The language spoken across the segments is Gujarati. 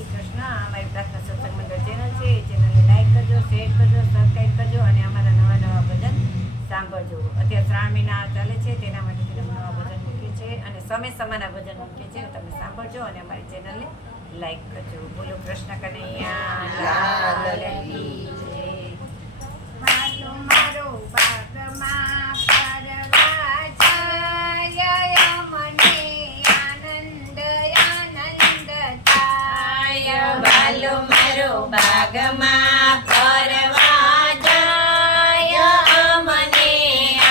શ્રી કૃષ્ણ. અમારી પ્રાર્થના સત્સંગ મંડળ ચેનલ છે, એ ચેનલને લાઈક કરજો, શેર કરજો, સબસ્ક્રાઈબ કરજો અને અમારા નવા નવા ભજન સાંભળજો. અત્યારે શ્રાવણ મહિના ચાલે છે, તેના માટે નવા ભજન મૂકીએ છીએ અને સમય સમાના ભજન મૂકીએ છીએ. તમે સાંભળજો અને અમારી ચેનલને લાઈક કરજો. બોલો કૃષ્ણ કનૈયા લાલ કી જય. મારો મારો બાગમાં પરવા જાય, મને આનંદ આનંદ થાય. વાલો મારો બાગમાં ફરવા જાય, મને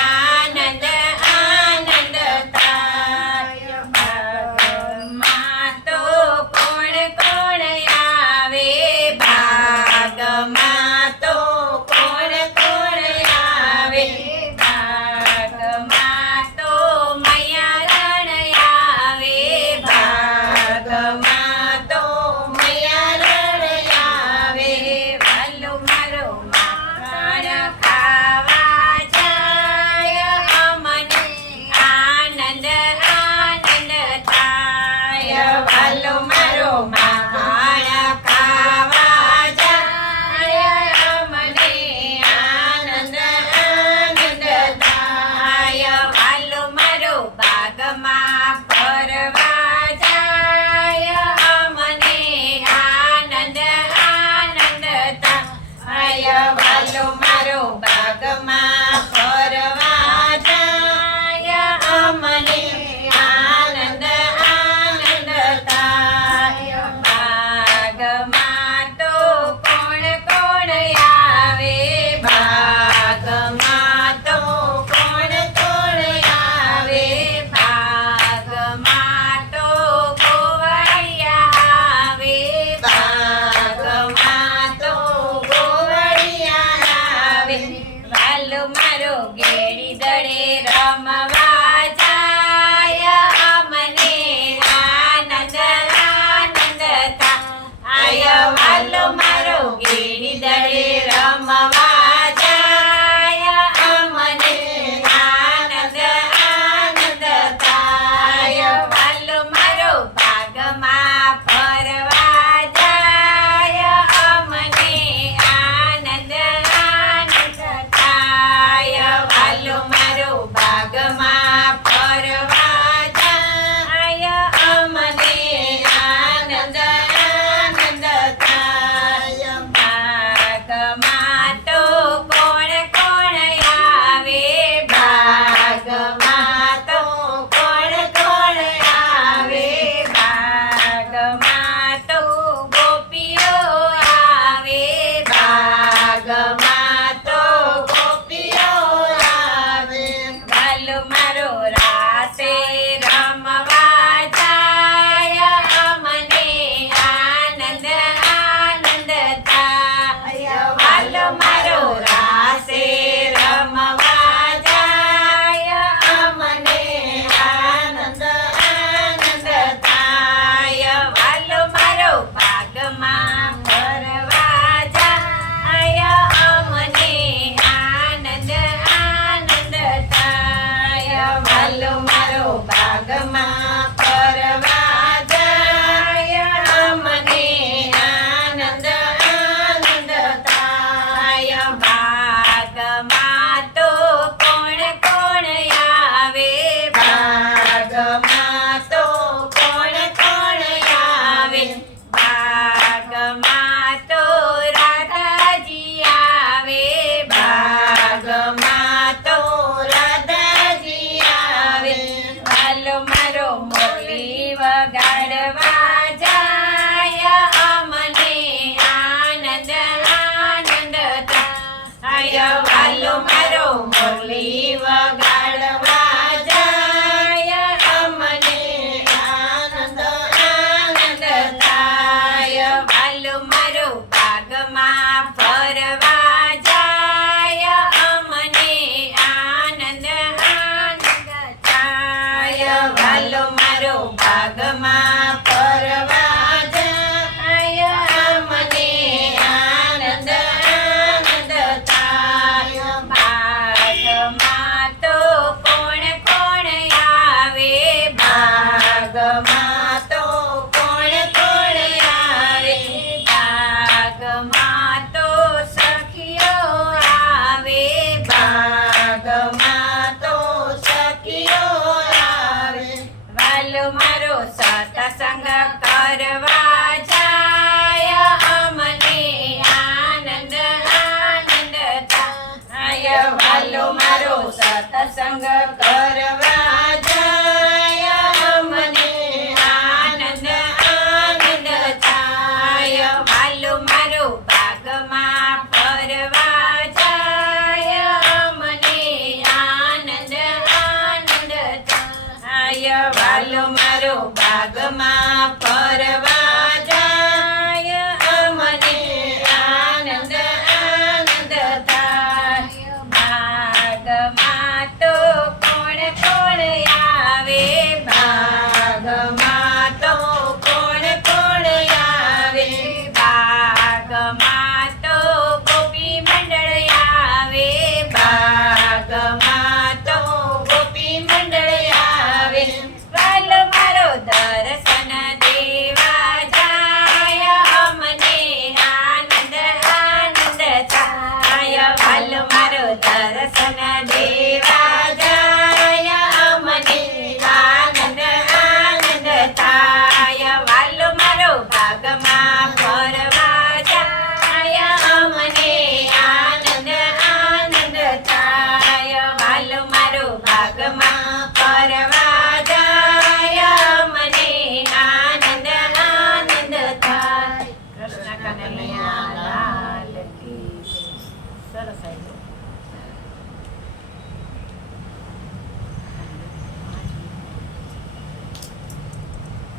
આનંદ આનંદ થાય. બાગમાં તો કોણ કોણ આવે, બાગમાં તો કોણ કોણ આવે, બાગમાં તો મૈયા રણ આવે, બાગમાં તો મૈયા રણ આવે. વાલો મારો માખણ ખાવા જાય, મને આનંદ આનંદ થાય. વાલો મારો માખણ ખાવા જાય, મને આનંદ આનંદ થાય. વાલો મારો બાગમાં ફરવા જાય, મને આનંદ આનંદ થાય. વાલો મારો બાગમાં ફરવા જાય, મને આનંદ આનંદ થાય. બાગમાં તો કોણ કોણ આવે, બાગમાં તો કોણ કોણ આવે, બાગમાં તો ગોવાળિયા આવે, બાગમાં તો ગોવાળિયા આવે. વાલો મારો ગેડી દડે રમવા જાય, મને આનંદ આનંદ થાય. વાલો મારો ગેડી દડે રમવા જાય, મને આનંદ આનંદ થાય. વાલો મારો બાગમાં ફરવા જાય, મને આનંદ આનંદ થાય. વાલો મારો બાગમાં ફરવા જાય, મને આનંદ આનંદ થાય. સત્સંગ કરવા જાય અમને આનંદ આનંદ થાય વાલો મારો સત્સંગ કરવા જાય અમને આનંદ આનંદ થાય વાલો મારો બાગમાં ફરવા જાય અમને આનંદ આનંદ થાય વાલો મારો બાગમાં ફરવા જાય અમને આનંદ આનંદ થાય બાગમાં તો કોણ કોણ આવે બાગમાં તો કોણ કોણ આવે બાગમાં તો ગોપી મંડળ આવે બાગમાં તો ગોપી મંડળ આવે વાલો મારો દર્શન